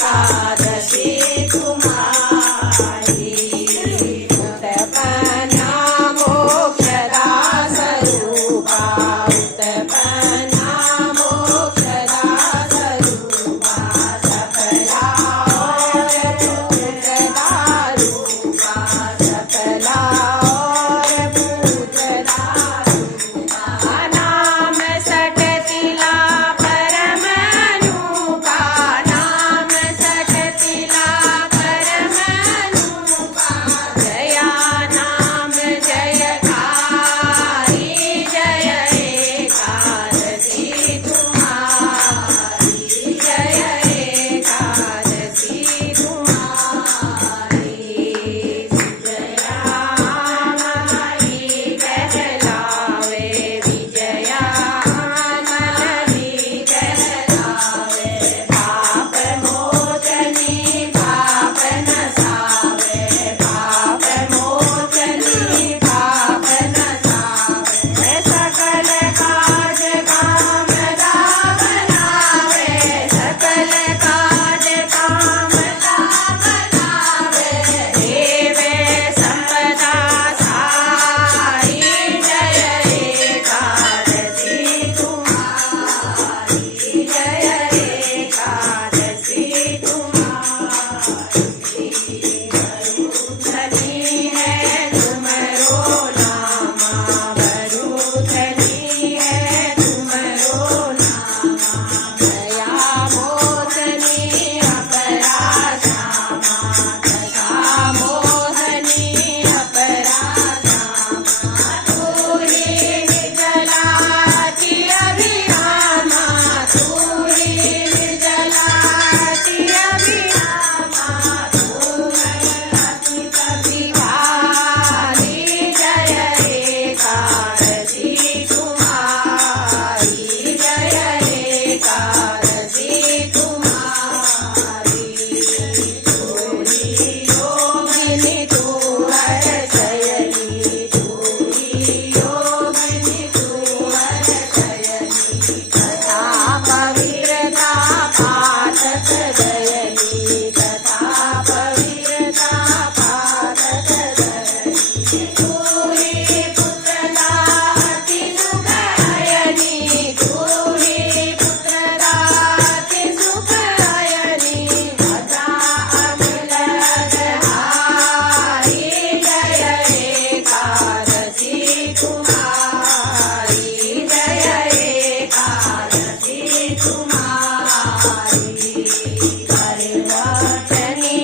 एकादशी तुम्हारी उत्पन्ना मोक्षदा स्वरूपा उत्पन्ना मोक्षदा स्वरूपा सकला और पूजदा रूपा सकला और पूजदा रूपा नाम सकतिला परम अनुपा नाम सकतिला परम अनुपा जया नाम जयकारी जय एकादशी तुम्हारी जय एकादशी तुम्हारी विजया माई कहलावे विजया मनवी कहलावे पाप मोचनी पाप नसावे पाप मोचनी पाप नसावे सकल काज कामदा बनावे सकल काज कामदा बनावे देवे संपदा साई जय एकादशी तुम्हारी जय एकादशी तुम्हारी वरुधनी है तुमरो नामा वरुधनी है तुमरो नामा दया मोचनी अपरा श्यामा दया मोहनी अपरा श्यामा तू ही निर्जला की अभिरामा तू ही निर्जला की अभिरामा तू अति कभी भारी जय एकादशी तुम्हारी जय एकादशी तुम्हारी तूरी योगिनी तू हर शयनी तूरी योगिनी तू हर शयनी तथा पवित्रता पाठक दयनी तथा पवित्रता पाठक दयनी तूरी पुत्रदा अति सुखयनी तूरी पुत्रदा अति सुखयनी भजा अमलहारी जय एकादशी तुम्हारी जय एकादशी तुम्हारी करवटनी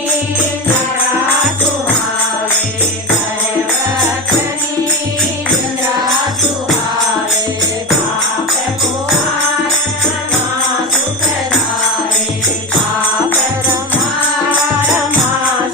नरा सुहावे करवटनी नरा सुहावे पाप कुमार सुखदारे पाप रमा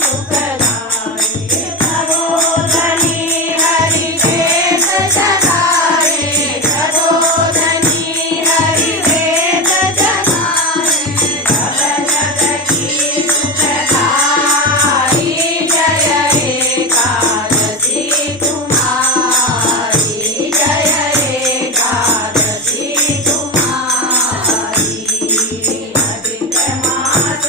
सुखदारे प्रबोधनी हरि वेद जगारे प्रबोधनी हरि वेद जगारे जग जग की सुखदारी जय एकादशी तुम्हारी जय एकादशी तुम्हारी अधिक मास